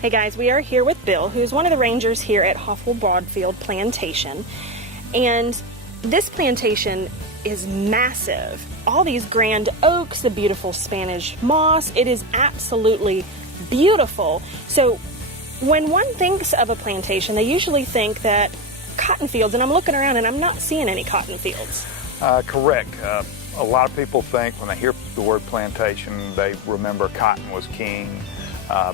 Hey guys, we are here with Bill, who's one of the rangers here at Hofwl Broadfield Plantation. And this plantation is massive. All these grand oaks, the beautiful Spanish moss, it is absolutely beautiful. So when one thinks of a plantation, they usually think that cotton fields, and I'm looking around and I'm not seeing any cotton fields. Correct. A lot of people think when they hear the word plantation, they remember cotton was king.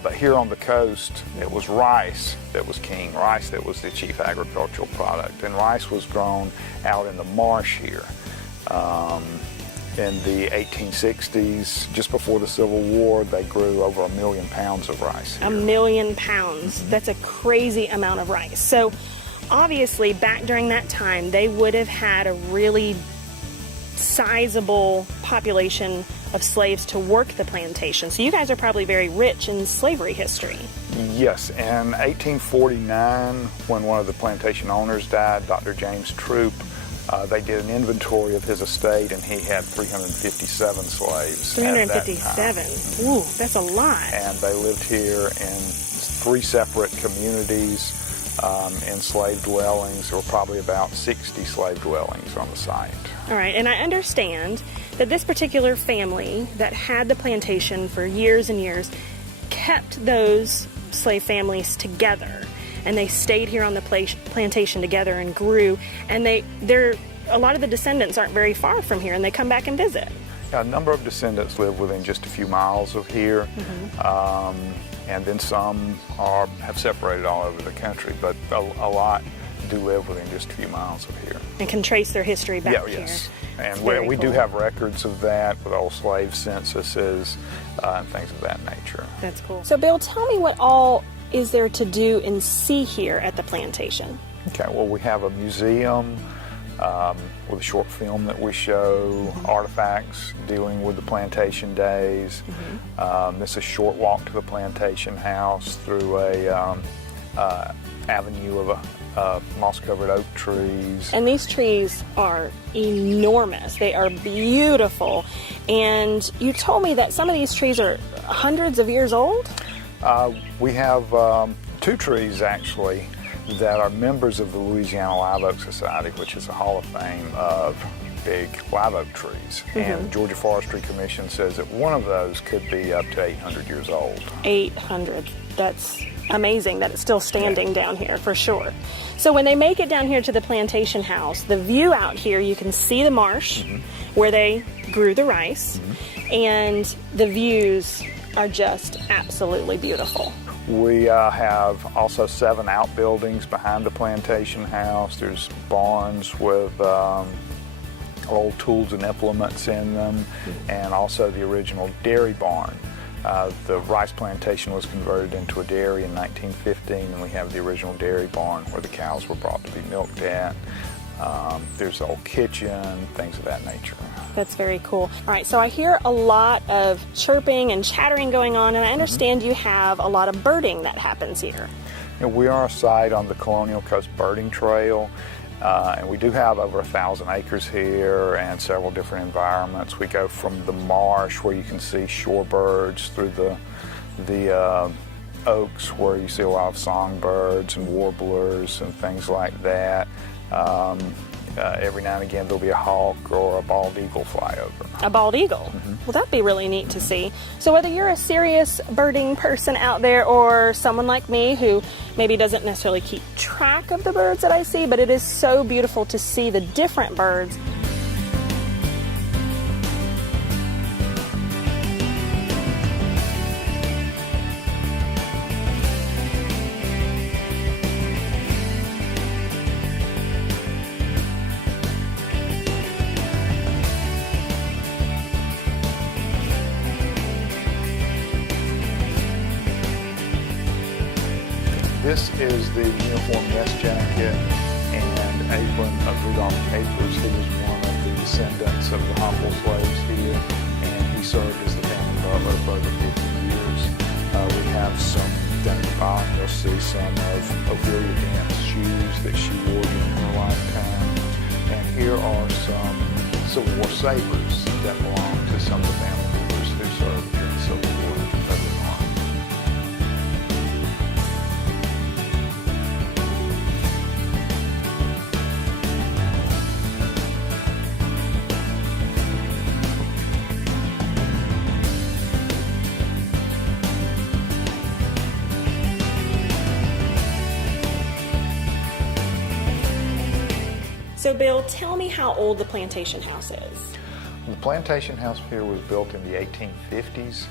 But here on the coast, it was rice that was king, rice that was the chief agricultural product. And rice was grown out in the marsh here. In the 1860s, just before the Civil War, they grew over 1 million pounds of rice here. 1 million pounds. That's a crazy amount of rice. So obviously back during that time, they would have had a really sizable population of slaves to work the plantation. So you guys are probably very rich in slavery history. Yes, in 1849, when one of the plantation owners died, Dr. James Troop, they did an inventory of his estate and he had 357 slaves. 357? Ooh, that's a lot. And they lived here in 3 separate communities, in slave dwellings. There were probably about 60 slave dwellings on the site. All right, and I understand that this particular family that had the plantation for years and years kept those slave families together, and they stayed here on the plantation together and grew, and a lot of the descendants aren't very far from here, and they come back and visit. A number of descendants live within just a few miles of here, and then some have separated all over the country, but a lot do live within just a few miles of here. And can trace their history back here. Yes. And we do have records of that with old slave censuses and things of that nature. That's cool. So Bill, tell me what all is there to do and see here at the plantation? Okay, well, we have a museum with a short film that we show, artifacts dealing with the plantation days. It's a short walk to the plantation house through a avenue of moss-covered oak trees. And these trees are enormous. They are beautiful. And you told me that some of these trees are hundreds of years old? We have 2 trees, actually, that are members of the Louisiana Live Oak Society, which is a hall of fame of big live oak trees. And the Georgia Forestry Commission says that one of those could be up to 800 years old. 800. That's amazing that it's still standing down here, for sure. So when they make it down here to the plantation house, the view out here, you can see the marsh where they grew the rice, and the views are just absolutely beautiful. We have also 7 outbuildings behind the plantation house. There's barns with old tools and implements in them, and also the original dairy barn. The rice plantation was converted into a dairy in 1915, and we have the original dairy barn where the cows were brought to be milked at. There's the old kitchen, things of that nature. That's very cool. All right, so I hear a lot of chirping and chattering going on, and I understand you have a lot of birding that happens here. We are a site on the Colonial Coast Birding Trail, and we do have over 1,000 acres here and several different environments. We go from the marsh, where you can see shorebirds, through the oaks, where you see a lot of songbirds and warblers and things like that. Every now and again there'll be a hawk or a bald eagle fly over. A bald eagle? Well, that'd be really neat to see. So whether you're a serious birding person out there or someone like me who maybe doesn't necessarily keep track of the birds that I see, but it is so beautiful to see the different birds. This is the uniform mess jacket and apron of Rudolph Capers. He was one of the descendants of the Hofwl slaves here, and he served as the family butler for over 50 years. We have some, down at the bottom, you'll see some of Ophelia Dent's shoes that she wore during her lifetime. And here are some Civil War sabers that belong to some of the family members who served in the Civil War of the Army. So Bill, tell me how old the plantation house is. The plantation house here was built in the 1850s,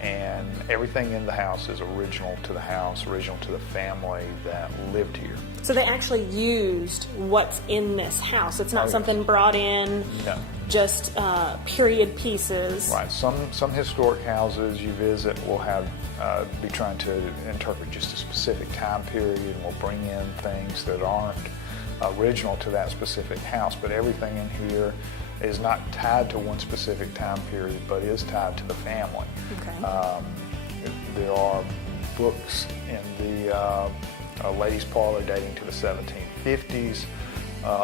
and everything in the house is original to the house, original to the family that lived here. So they actually used what's in this house. It's not yes. something brought in, No. just period pieces. Right. Some historic houses you visit will have be trying to interpret just a specific time period, and will bring in things that aren't original to that specific house. But everything in here is not tied to one specific time period, but is tied to the family. Okay. There are books in the ladies' parlor dating to the 1750s,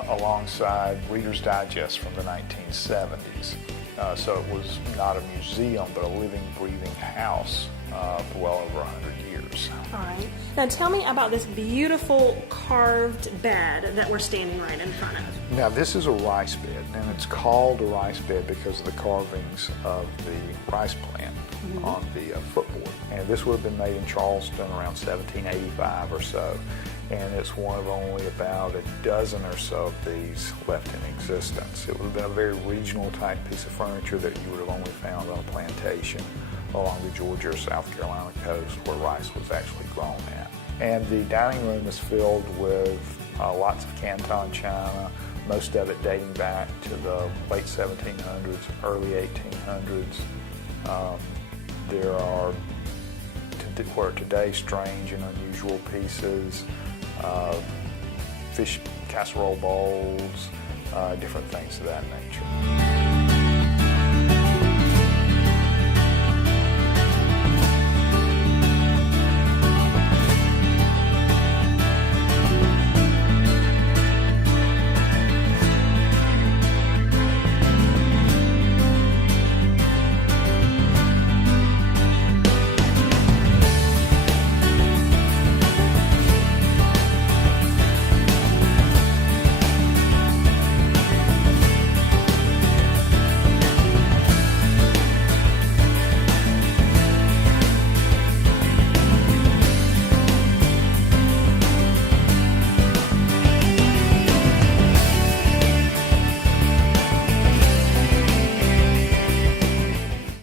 alongside Reader's Digest from the 1970s. So it was not a museum, but a living, breathing house for well over 100 years. All right. Now tell me about this beautiful carved bed that we're standing right in front of. Now this is a rice bed, and it's called a rice bed because of the carvings of the rice plant on the footboard. And this would have been made in Charleston around 1785 or so. And it's one of only about a dozen or so of these left in existence. It would have been a very regional type piece of furniture that you would have only found on a plantation along the Georgia or South Carolina coast where rice was actually grown at. And the dining room is filled with lots of Canton china, most of it dating back to the late 1700s, early 1800s. There are, where today, strange and unusual pieces, fish casserole bowls, different things of that nature.